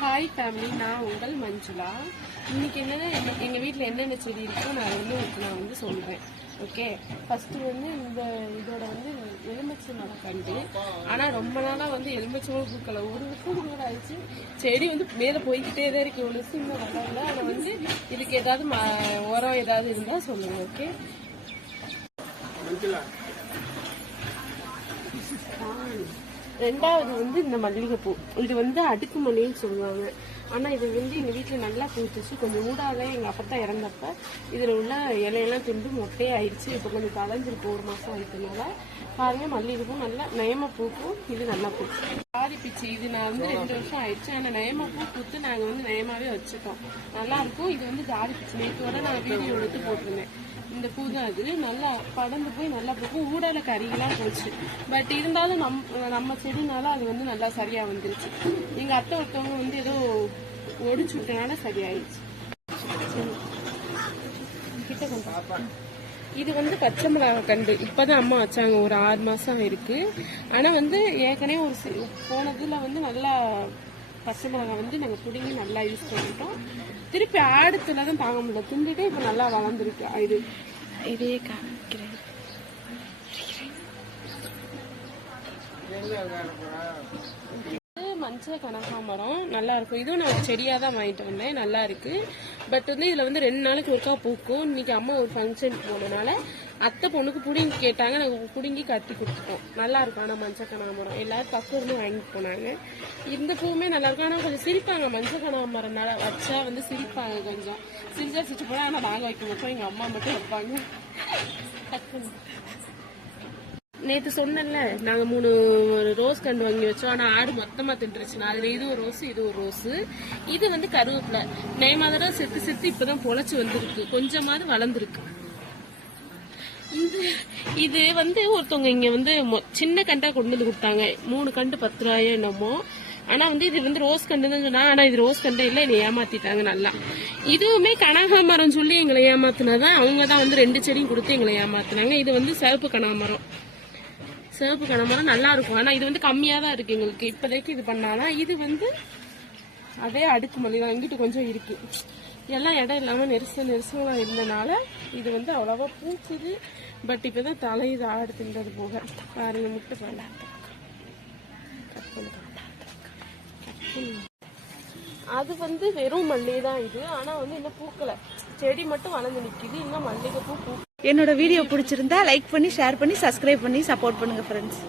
Hi family, நான் உங்கள் மஞ்சுளா. இன்னைக்கு எங்கள் வீட்டில் என்னென்ன செடி இருக்கோ நான் வந்து சொல்கிறேன். ஓகே, ஃபஸ்ட்டு வந்து இதோட வந்து எலுமிச்சை மரம் கண்டு. ஆனால் ரொம்ப நாளாக வந்து எலுமிச்சை பூக்களை ஒரு வருஷம் கூட ஆயிடுச்சு. செடி வந்து மேலே போய்கிட்டே தான் இருக்கு. ஒரு வருஷம் இன்னும் வளரல. ஆனால் வந்து இதுக்கு ஏதாவது உரம் ஏதாவது இருந்தால் சொல்லுங்கள். ஓகே, ரெண்டாவது வந்து இந்த மல்லிகைப்பூ. இது வந்து அடுக்கு மல்லின்னு சொல்லுவாங்க. ஆனால் இது வந்து எங்கள் வீட்டில் நல்லா பூத்துச்சு. கொஞ்சம் ஊடாத எங்கள் அப்பா தான் இறந்தப்ப இதில் உள்ள இலையெல்லாம் திண்டு மொட்டையே ஆயிடுச்சு. இப்போ கொஞ்சம் கலைஞ்சிருக்கு, 1 மாதம் ஆயிட்டனால. பாருங்க, மல்லிகைப்பூ நல்லா நயமப்பூக்கும். இது நல்லா பூச்சு. பாதிப்பிச்சு இது நான் வந்து 2 வருஷம் ஆயிடுச்சு. ஆனால் நயமப்பூ பூத்து நாங்கள் வந்து நயமாவே வச்சுட்டோம். நல்லா இருக்கும். இது வந்து ஜாதி பிச்சு நேற்றோட நான் வீடியோ எடுத்து போட்டிருந்தேன். இந்த பூ தான் அது நல்லா படர்ந்து போய் நல்லா பூக்கும். ஊடால கறியெல்லாம் போச்சு. பட் இருந்தாலும் நம்ம செடினால அது வந்து நல்லா சரியா வந்துருச்சு. எங்க அத்தை ஒருத்தவங்க வந்து ஏதோ ஒடிச்சு விட்டனால சரியாயிடுச்சு. கிட்ட கொஞ்சம் இது வந்து பச்சை மிளகா கண்டு. இப்பதான் அம்மா வச்சாங்க, ஒரு 6 மாசம் இருக்கு. ஆனா வந்து ஏற்கனவே ஒரு போனதுல வந்து நல்லா பச்சை மிளகா வந்து நாங்கள் பிடிங்கி நல்லா யூஸ் பண்ணிட்டோம். திருப்பி ஆடுத்துல தான் தாங்க முடியல, திண்டுட்டு இப்போ நல்லா வளர்ந்துருக்கு. இதே காமிக்கிறேன். மஞ்சள் கனகாமரம் நல்லா இருக்கும். இதுவும் நான் செடியாக தான் வாங்கிட்டு வந்தேன். நல்லா இருக்கு. பட் வந்து இதில் வந்து 2 நாளைக்கு ஒருக்கா பூக்கும். இன்னைக்கு அம்மா ஒரு ஃபங்க்ஷன் போனதுனால அத்தை பொண்ணுக்கு புடிங்கி கேட்டாங்க, நாங்கள் புடுங்கி கட்டி கொடுத்துட்டோம். நல்லா இருக்கும். ஆனால் மஞ்சள் கனகாமரம் எல்லாரும் பக்கம் இருந்து வாங்கிட்டு போனாங்க. இந்த பூவுமே நல்லா இருக்கும். ஆனால் கொஞ்சம் சிரிப்பாங்க. மஞ்சள் கனகாமரம்னால வச்சா வந்து சிரிப்பாங்க. கொஞ்சம் சிரிச்சா சிரிச்சு போனா. ஆனால் நாங்கள் வைக்க மாட்டோம், எங்கள் அம்மா மட்டும் வைப்பாங்க. நேற்று சொன்னேன்ல, நாங்கள் 3 ரோஸ் கண்டு வாங்கி வச்சோம். ஆனால் ஆடு மொத்தமாக தின்றுச்சுன்னா அதில் இது ஒரு ரோஸு, இது ஒரு ரோஸு. இது வந்து கருவேப்பிலை. நேமாதிரம் செத்து இப்போதான் பொழைச்சி வந்திருக்கு. கொஞ்சமாவது வளர்ந்துருக்கு. இது வந்து ஒருத்தவங்க இங்கே வந்து சின்ன கண்டா கொண்டு வந்து கொடுத்தாங்க. 3 கண்டு 10 ரூபாயோ என்னமோ. ஆனால் வந்து இது வந்து ரோஸ் கண்டுன்னு சொன்னா. ஆனால் இது ரோஸ் கண்டு இல்லை, என்னை ஏமாத்திட்டாங்க நல்லா. இதுவுமே கனகாமரம் சொல்லி எங்களை ஏமாத்தினாதான். அவங்க தான் வந்து 2 செடியும் கொடுத்து எங்களை ஏமாத்தினாங்க. இது வந்து சிவப்பு கனகாமரம். சிவப்பு கனகாமரம் நல்லா இருக்கும். ஆனால் இது வந்து கம்மியாக தான் இருக்கு எங்களுக்கு இப்போதைக்கு. இது பண்ணாலும் இது வந்து அதே அடுக்கு மல்லி தான். இங்கிட்டு கொஞ்சம் இருக்கு. எல்லாம் இடம் இல்லாமல் நெரிசலாக இருந்தனால இது வந்து அவ்வளவா பூக்குது. பட் இப்போதான் தலையுது ஆடு தின்றது போக. பாருங்க, முட்டை பாருங்க. அது வந்து வெறும் மல்லிகை தான் இது. ஆனா வந்து இன்னும் பூக்கல. செடி மட்டும் வளர்ந்து நிக்குது. இன்னும் மல்லிகை பூ. என்னோட வீடியோ பிடிச்சிருந்தா லைக் பண்ணி, ஷேர் பண்ணி, சப்ஸ்கிரைப் பண்ணி சப்போர்ட் பண்ணுங்க ஃப்ரெண்ட்ஸ்.